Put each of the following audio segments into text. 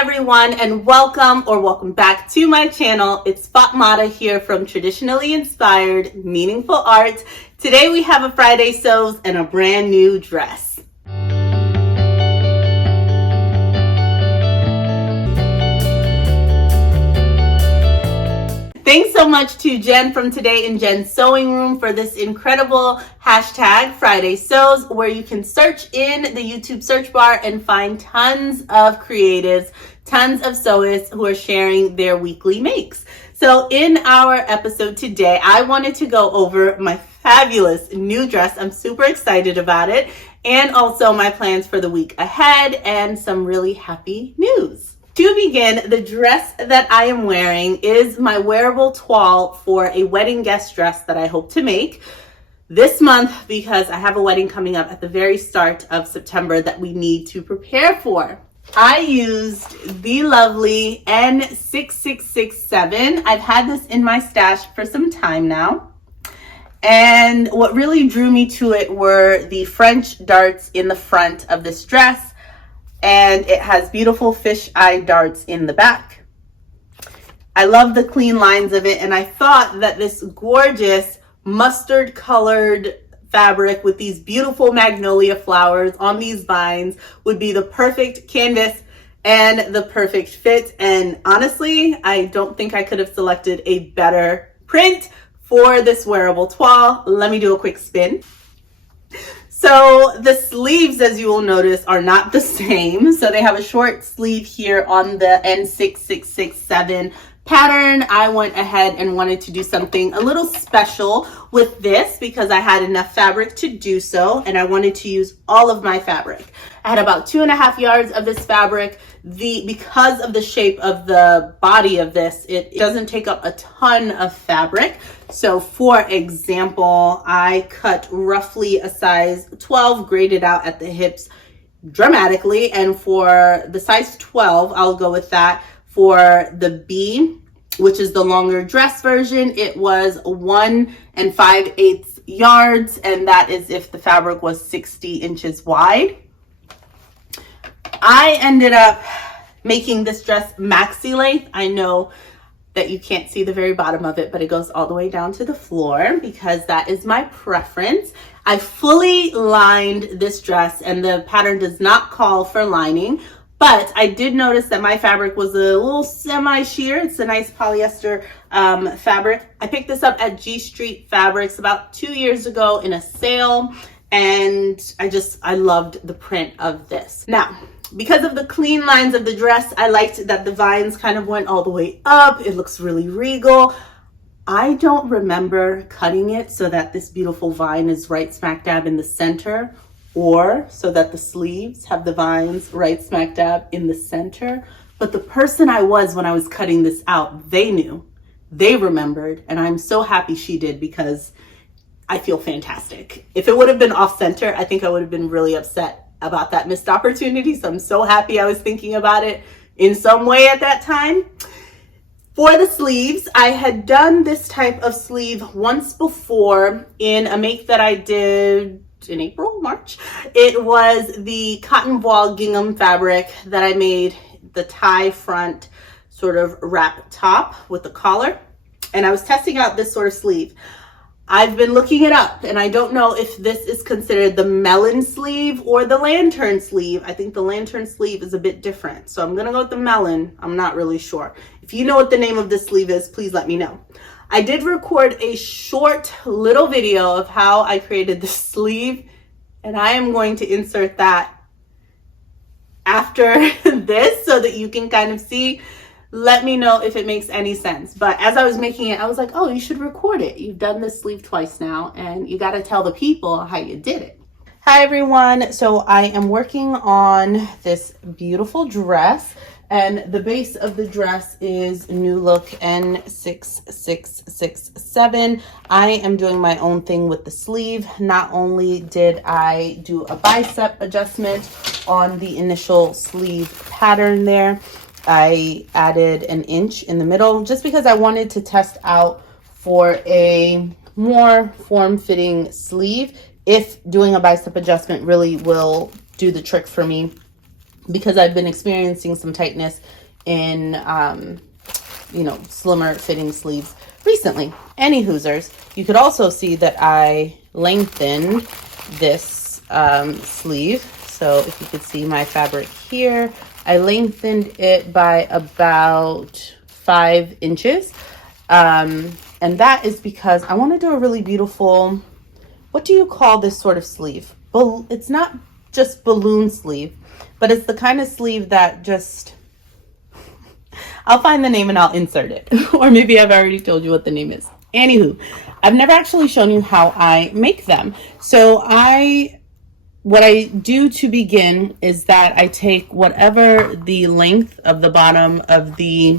everyone, and welcome back to my channel. It's Fatmata here from Traditionally Inspired Meaningful Art. Today we have a Friday Sews and a brand new dress. Thanks so much to Jen from Today in Jen's Sewing Room for this incredible hashtag Friday Sews, where you can search in the YouTube search bar and find tons of creatives, tons of sewists who are sharing their weekly makes. So in our episode today, I wanted to go over my fabulous new dress. I'm super excited about it, and also my plans for the week ahead and some really happy news. To begin, the dress that I am wearing is my wearable toile for a wedding guest dress that I hope to make this month because I have a wedding coming up at the very start of September that we need to prepare for. I used the lovely N6667. I've had this in my stash for some time now. And what really drew me to it were the French darts in the front of this dress. And it has beautiful fish-eye darts in the back. I love the clean lines of it, and I thought that this gorgeous mustard colored fabric with these beautiful magnolia flowers on these vines would be the perfect canvas and the perfect fit. And honestly, I don't think I could have selected a better print for this wearable toile. Let me do a quick spin. So the sleeves, as you will notice, are not the same. So they have a short sleeve here on the N6667 pattern. I went ahead and wanted to do something a little special with this because I had enough fabric to do so, and I wanted to use all of my fabric. I had about 2.5 yards of this fabric. Because of the shape of the body of this, it doesn't take up a ton of fabric. So for example, I cut roughly a size 12, graded out at the hips dramatically. And for the size 12, I'll go with that. For the B, which is the longer dress version, it was 1 5/8 yards. And that is if the fabric was 60 inches wide. I ended up making this dress maxi length. I know that you can't see the very bottom of it, but it goes all the way down to the floor because that is my preference. I fully lined this dress, and the pattern does not call for lining, but I did notice that my fabric was a little semi-sheer. It's a nice polyester fabric. I picked this up at G Street Fabrics about 2 years ago in a sale, and I loved the print of this. Now, because of the clean lines of the dress, I liked that the vines kind of went all the way up. It looks really regal. I don't remember cutting it so that this beautiful vine is right smack dab in the center, or so that the sleeves have the vines right smack dab in the center. But the person I was when I was cutting this out, they knew, they remembered, and I'm so happy she did because I feel fantastic. If it would have been off center, I think I would have been really upset about that missed opportunity. So I'm so happy I was thinking about it in some way at that time. For the sleeves, I had done this type of sleeve once before in a make that I did in April, March. It was the cotton voile gingham fabric that I made the tie front sort of wrap top with the collar. And I was testing out this sort of sleeve. I've been looking it up, and I don't know if this is considered the melon sleeve or the lantern sleeve. I think the lantern sleeve is a bit different. So I'm gonna go with the melon. I'm not really sure. If you know what the name of this sleeve is, please let me know. I did record a short little video of how I created this sleeve, and I am going to insert that after this so that you can kind of see. Let me know if it makes any sense. But as I was making it, I was like, oh, you should record it. You've done this sleeve twice now, and you got to tell the people how you did it. Hi, everyone. So I am working on this beautiful dress, and the base of the dress is New Look N6667. I am doing my own thing with the sleeve. Not only did I do a bicep adjustment on the initial sleeve pattern there, I added an inch in the middle just because I wanted to test out for a more form-fitting sleeve if doing a bicep adjustment really will do the trick for me because I've been experiencing some tightness in, you know, slimmer fitting sleeves recently. Any hoosers, you could also see that I lengthened this sleeve. So if you could see my fabric here, I lengthened it by about 5 inches. And that is because I want to do a really beautiful, what do you call this sort of sleeve? It's not just balloon sleeve, but it's the kind of sleeve that just, I'll find the name and I'll insert it. Or maybe I've already told you what the name is. Anywho, I've never actually shown you how I make them. So what I do to begin is that I take whatever the length of the bottom of the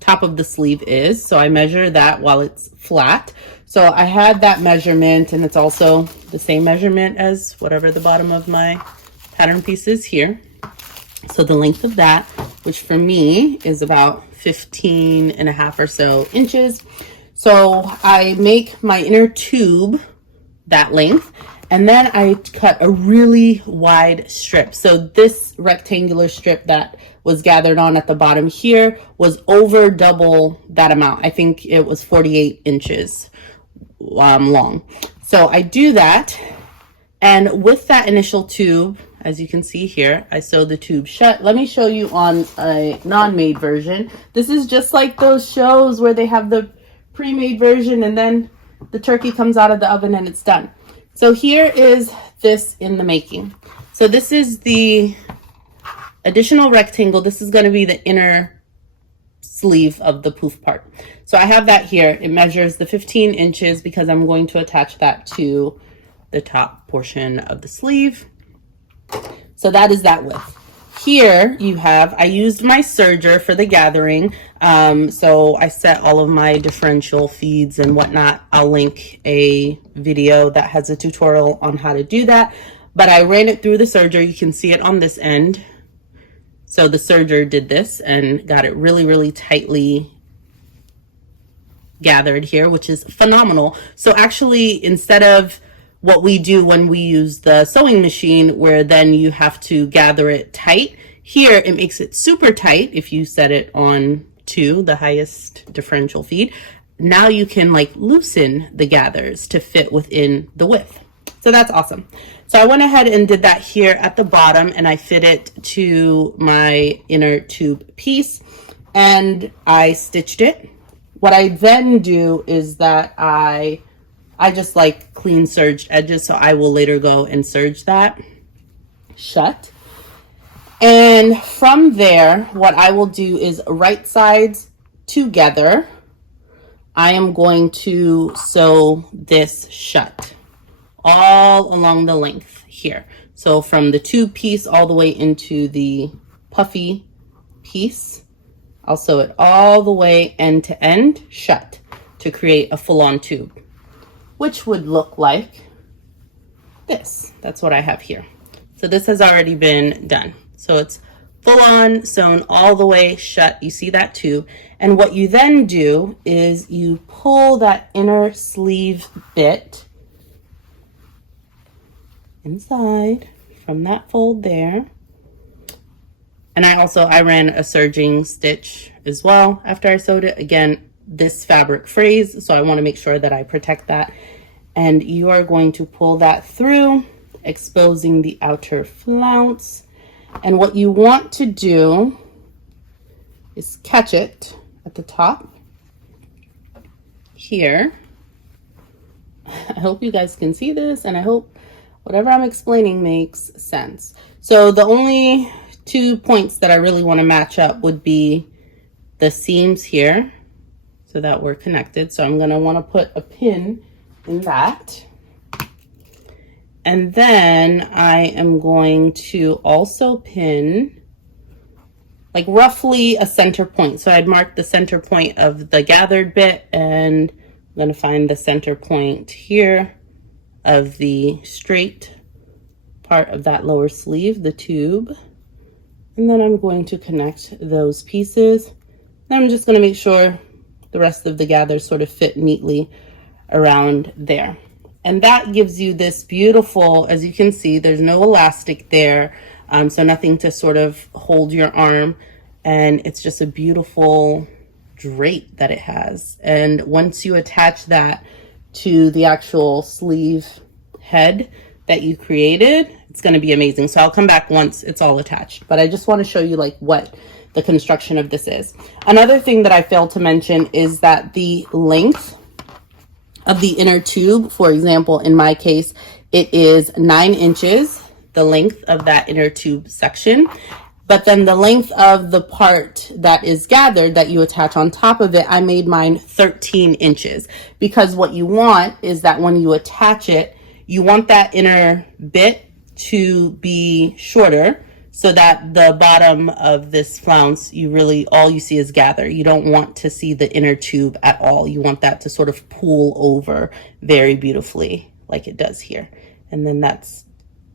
top of the sleeve is. So I measure that while it's flat. So I had that measurement, and it's also the same measurement as whatever the bottom of my pattern piece is here. So the length of that, which for me is about 15.5 or so inches. So I make my inner tube that length, and then I cut a really wide strip. So this rectangular strip that was gathered on at the bottom here was over double that amount. I think it was 48 inches long. So I do that, and with that initial tube, as you can see here, I sew the tube shut. Let me show you on a non-made version. This is just like those shows where they have the pre-made version and then the turkey comes out of the oven and it's done. So here is this in the making. So this is the additional rectangle. This is going to be the inner sleeve of the poof part. So I have that here. It measures the 15 inches because I'm going to attach that to the top portion of the sleeve. So that is that width. Here you have, I used my serger for the gathering. So I set all of my differential feeds and whatnot. I'll link a video that has a tutorial on how to do that. But I ran it through the serger. You can see it on this end. So the serger did this and got it really, really tightly gathered here, which is phenomenal. So actually, instead of what we do when we use the sewing machine, where then you have to gather it tight, here it makes it super tight if you set it on to the highest differential feed. Now you can like loosen the gathers to fit within the width. So that's awesome. So I went ahead and did that here at the bottom, and I fit it to my inner tube piece and I stitched it. What I then do is that I just like clean serged edges, so I will later go and serge that shut. And from there, what I will do is right sides together, I am going to sew this shut all along the length here. So from the tube piece all the way into the puffy piece, I'll sew it all the way end to end shut to create a full-on tube, which would look like this. That's what I have here. So this has already been done. So it's full on sewn all the way shut. You see that too. And what you then do is you pull that inner sleeve bit inside from that fold there. And I ran a serging stitch as well after I sewed it. Again, this fabric frays, so I want to make sure that I protect that. And you are going to pull that through, exposing the outer flounce. And what you want to do is catch it at the top here. I hope you guys can see this, and I hope whatever I'm explaining makes sense. So the only 2 points that I really want to match up would be the seams here, so that we're connected. So I'm going to want to put a pin in that. And then I am going to also pin like roughly a center point. So I'd mark the center point of the gathered bit, and I'm going to find the center point here of the straight part of that lower sleeve, the tube. And then I'm going to connect those pieces. And I'm just going to make sure the rest of the gathers sort of fit neatly around there. And that gives you this beautiful, as you can see, there's no elastic there. So nothing to sort of hold your arm. And it's just a beautiful drape that it has. And once you attach that to the actual sleeve head that you created, it's going to be amazing. So I'll come back once it's all attached, but I just want to show you like what the construction of this is. Another thing that I failed to mention is that the length of the inner tube, for example, in my case, it is 9 inches, the length of that inner tube section. But then the length of the part that is gathered that you attach on top of it, I made mine 13 inches, because what you want is that when you attach it, you want that inner bit to be shorter so that the bottom of this flounce, all you see is gather. You don't want to see the inner tube at all. You want that to sort of pull over very beautifully like it does here. And then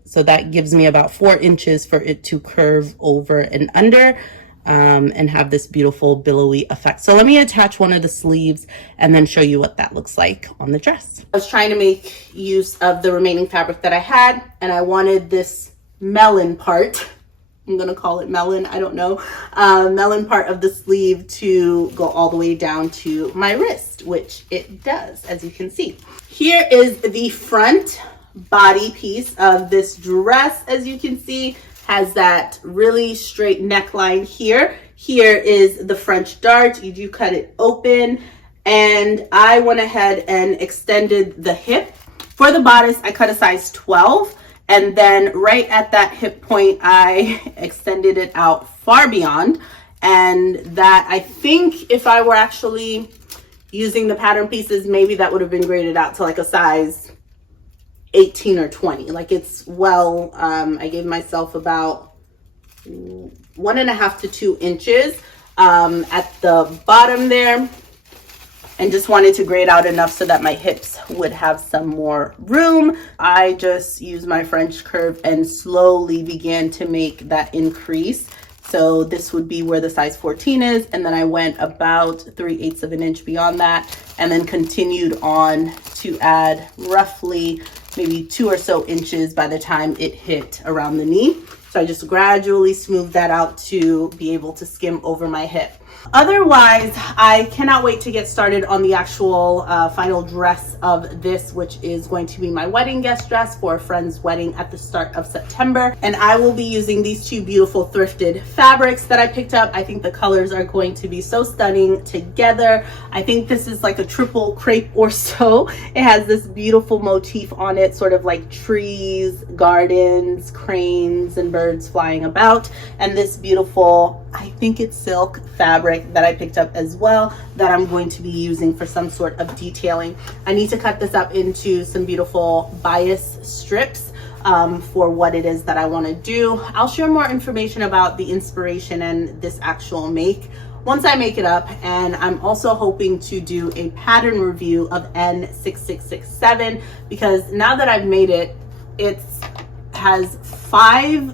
so that gives me about 4 inches for it to curve over and under and have this beautiful billowy effect. So let me attach one of the sleeves and then show you what that looks like on the dress. I was trying to make use of the remaining fabric that I had, and I wanted this melon part. I'm gonna call it melon, I don't know. Melon part of the sleeve to go all the way down to my wrist, which it does, as you can see. Here is the front body piece of this dress. As you can see, has that really straight neckline here. Here is the French dart. You do cut it open, and I went ahead and extended the hip. For the bodice, I cut a size 12, and then right at that hip point, I extended it out far beyond. And that, I think if I were actually using the pattern pieces, maybe that would have been graded out to like a size 18 or 20. Like it's well, I gave myself about 1.5 to 2 inches at the bottom there, and just wanted to grade out enough so that my hips would have some more room. I just used my French curve and slowly began to make that increase. So this would be where the size 14 is, and then I went about 3/8 of an inch beyond that, and then continued on to add roughly maybe 2 or so inches by the time it hit around the knee. So I just gradually smoothed that out to be able to skim over my hip. Otherwise, I cannot wait to get started on the actual final dress of this, which is going to be my wedding guest dress for a friend's wedding at the start of September. And I will be using these 2 beautiful thrifted fabrics that I picked up. I think the colors are going to be so stunning together. I think this is like a triple crepe or so. It has this beautiful motif on it, sort of like trees, gardens, cranes, and birds flying about. And this beautiful, I think it's silk fabric that I picked up as well, that I'm going to be using for some sort of detailing. I need to cut this up into some beautiful bias strips for what it is that I want to do. I'll share more information about the inspiration and this actual make once I make it up. And I'm also hoping to do a pattern review of N6667, because now that I've made it, it has 5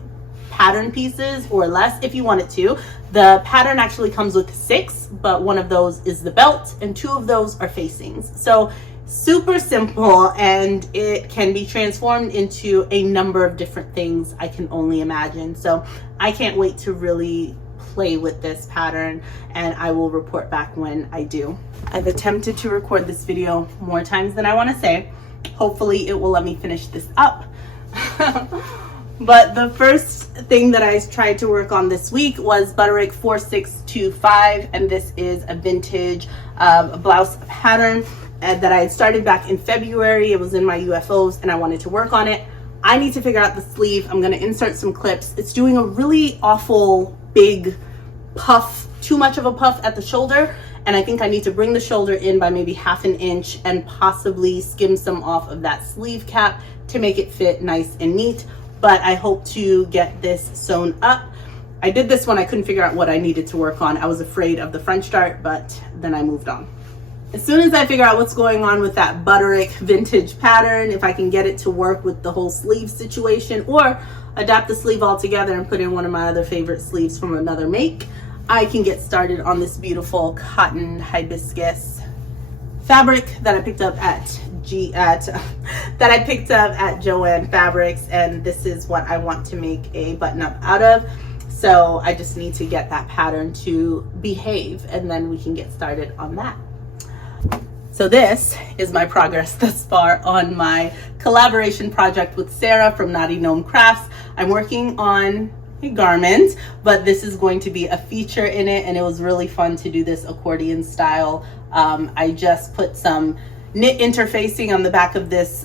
pattern pieces or less if you want it to. The pattern actually comes with 6, but one of those is the belt and 2 of those are facings. So super simple, and it can be transformed into a number of different things I can only imagine. So I can't wait to really play with this pattern, and I will report back when I do. I've attempted to record this video more times than I want to say. Hopefully it will let me finish this up. But the first thing that I tried to work on this week was Butterick 4625, and this is a vintage blouse pattern that I had started back in February. It was in my UFOs and I wanted to work on it. I need to figure out the sleeve. I'm going to insert some clips. It's doing a really awful big puff, too much of a puff at the shoulder, and I think I need to bring the shoulder in by maybe 1/2 inch and possibly skim some off of that sleeve cap to make it fit nice and neat. But I hope to get this sewn up. I did this when I couldn't figure out what I needed to work on. I was afraid of the French dart, but then I moved on. As soon as I figure out what's going on with that Butterick vintage pattern, if I can get it to work with the whole sleeve situation, or adapt the sleeve altogether and put in one of my other favorite sleeves from another make, I can get started on this beautiful cotton hibiscus fabric that I picked up at Joann Fabrics, and this is what I want to make a button-up out of. So I just need to get that pattern to behave, and then we can get started on that. So this is my progress thus far on my collaboration project with Sara from Naughty Gnome Crafts. I'm working on a garment, but this is going to be a feature in it, and it was really fun to do this accordion style. I just put some knit interfacing on the back of this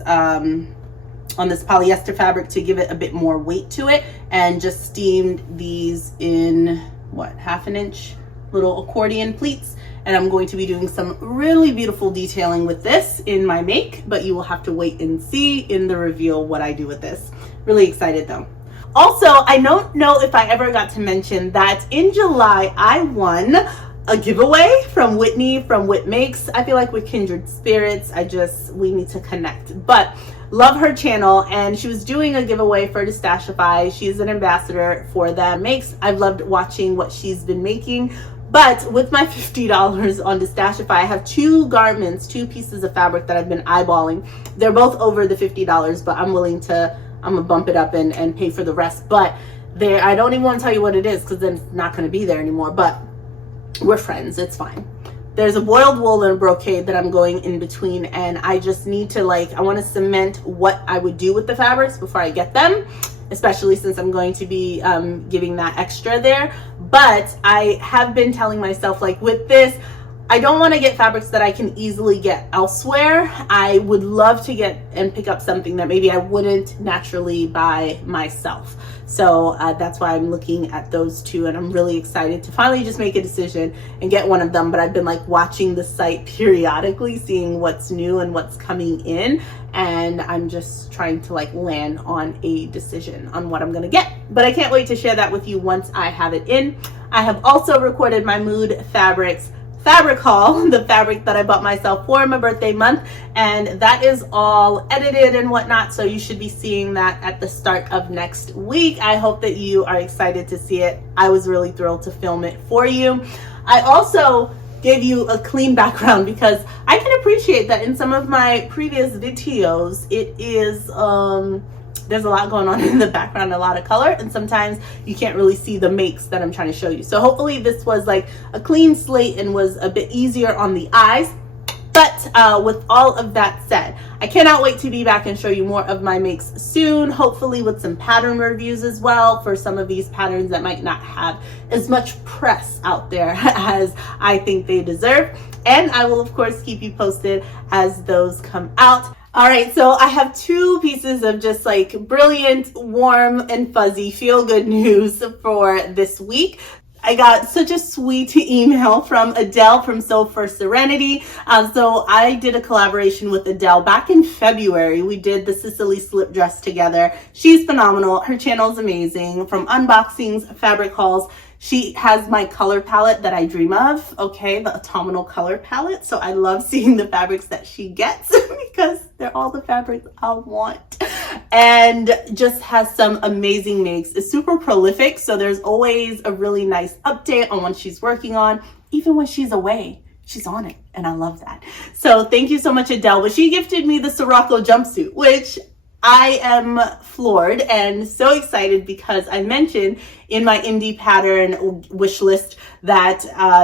on this polyester fabric to give it a bit more weight to it, and just steamed these in what, 1/2 inch little accordion pleats. And I'm going to be doing some really beautiful detailing with this in my make, but you will have to wait and see in the reveal what I do with this. Really excited though. Also, I don't know if I ever got to mention that in July I won a giveaway from Whitney from Whit Makes. I feel like we're kindred spirits. We need to connect. But love her channel, and she was doing a giveaway for Destashify. She's an ambassador for the makes. I've loved watching what she's been making. But with my $50 on Destashify, I have two pieces of fabric that I've been eyeballing. They're both over the $50, but I'm gonna bump it up and pay for the rest. But I don't even want to tell you what it is, because then it's not gonna be there anymore. But we're friends, it's fine. There's a boiled wool and a brocade that I'm going in between, and I just need to I want to cement what I would do with the fabrics before I get them, especially since I'm going to be giving that extra there. But I have been telling myself, with this, I don't want to get fabrics that I can easily get elsewhere. I would love to get and pick up something that maybe I wouldn't naturally buy myself. So that's why I'm looking at those two, and I'm really excited to finally just make a decision and get one of them. But I've been watching the site periodically, seeing what's new and what's coming in, and I'm just trying to like land on a decision on what I'm gonna get. But I can't wait to share that with you once I have it in. I have also recorded my Mood Fabrics fabric haul, the fabric that I bought myself for my birthday month, and that is all edited and whatnot, so you should be seeing that at the start of next week. I hope that you are excited to see it. I was really thrilled to film it for you. I also gave you a clean background because I can appreciate that in some of my previous videos it is there's a lot going on in the background, a lot of color, and sometimes you can't really see the makes that I'm trying to show you. So hopefully this was like a clean slate and was a bit easier on the eyes. But with all of that said, I cannot wait to be back and show you more of my makes soon, hopefully with some pattern reviews as well for some of these patterns that might not have as much press out there as I think they deserve. And I will of course keep you posted as those come out. All right, so I have two pieces of just like brilliant, warm and fuzzy feel-good news for this week. I got such a sweet email from Adele from Sew for Serenity. So I did a collaboration with Adele back in February. We did the Sicily slip dress together. She's phenomenal. Her channel is amazing. From unboxings, fabric hauls. She has my color palette that I dream of, okay, the autumnal color palette. So I love seeing the fabrics that she gets because they're all the fabrics I want. And just has some amazing makes. It's super prolific, so there's always a really nice update on what she's working on. Even when she's away, she's on it, and I love that. So thank you so much, Adele. But she gifted me the Sirocco jumpsuit, which I am floored and so excited because I mentioned in my indie pattern wish list that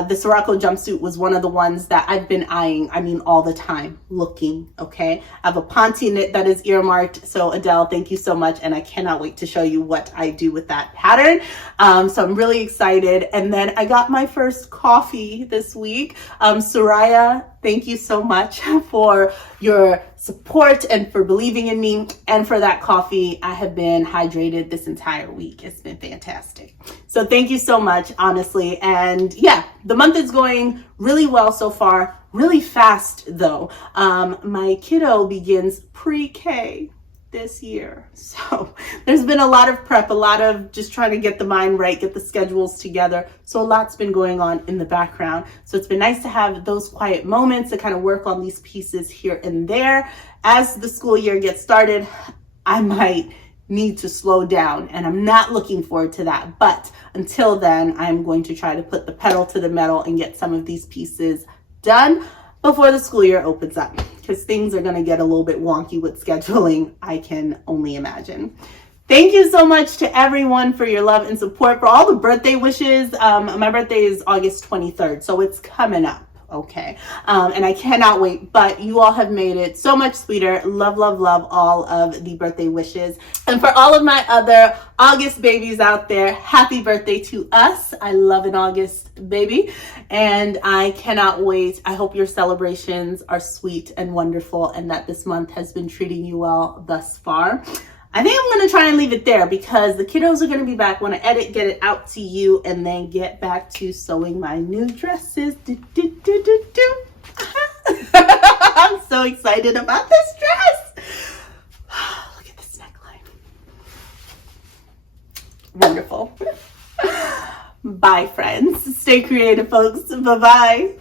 the Sirocco jumpsuit was one of the ones that I've been eyeing, I mean all the time, looking, okay? I have a Ponte knit that is earmarked, so Adele, thank you so much, and I cannot wait to show you what I do with that pattern. So I'm really excited. And then I got my first coffee this week. Soraya, thank you so much for your support and for believing in me, and for that coffee. I have been hydrated this entire week. It's been fantastic. So thank you so much, honestly. And yeah, the month is going really well so far, really fast though. My kiddo begins pre-K this year. So there's been a lot of prep, a lot of just trying to get the mind right, get the schedules together. So a lot's been going on in the background. So it's been nice to have those quiet moments to kind of work on these pieces here and there. As the school year gets started, I might need to slow down, and I'm not looking forward to that. But until then, I'm going to try to put the pedal to the metal and get some of these pieces done. before the school year opens up, because things are going to get a little bit wonky with scheduling. I can only imagine. Thank you so much to everyone for your love and support, for all the birthday wishes. My birthday is August 23rd, so it's coming up. Okay. And I cannot wait, but you all have made it so much sweeter. Love, love, love all of the birthday wishes. And for all of my other August babies out there, happy birthday to us. I love an August baby, and I cannot wait. I hope your celebrations are sweet and wonderful, and that this month has been treating you well thus far. I think I'm going to try and leave it there, because the kiddos are going to be back when I edit, get it out to you, and then get back to sewing my new dresses. I'm so excited about this dress. Look at this neckline. Wonderful. Bye, friends. Stay creative, folks. Bye-bye.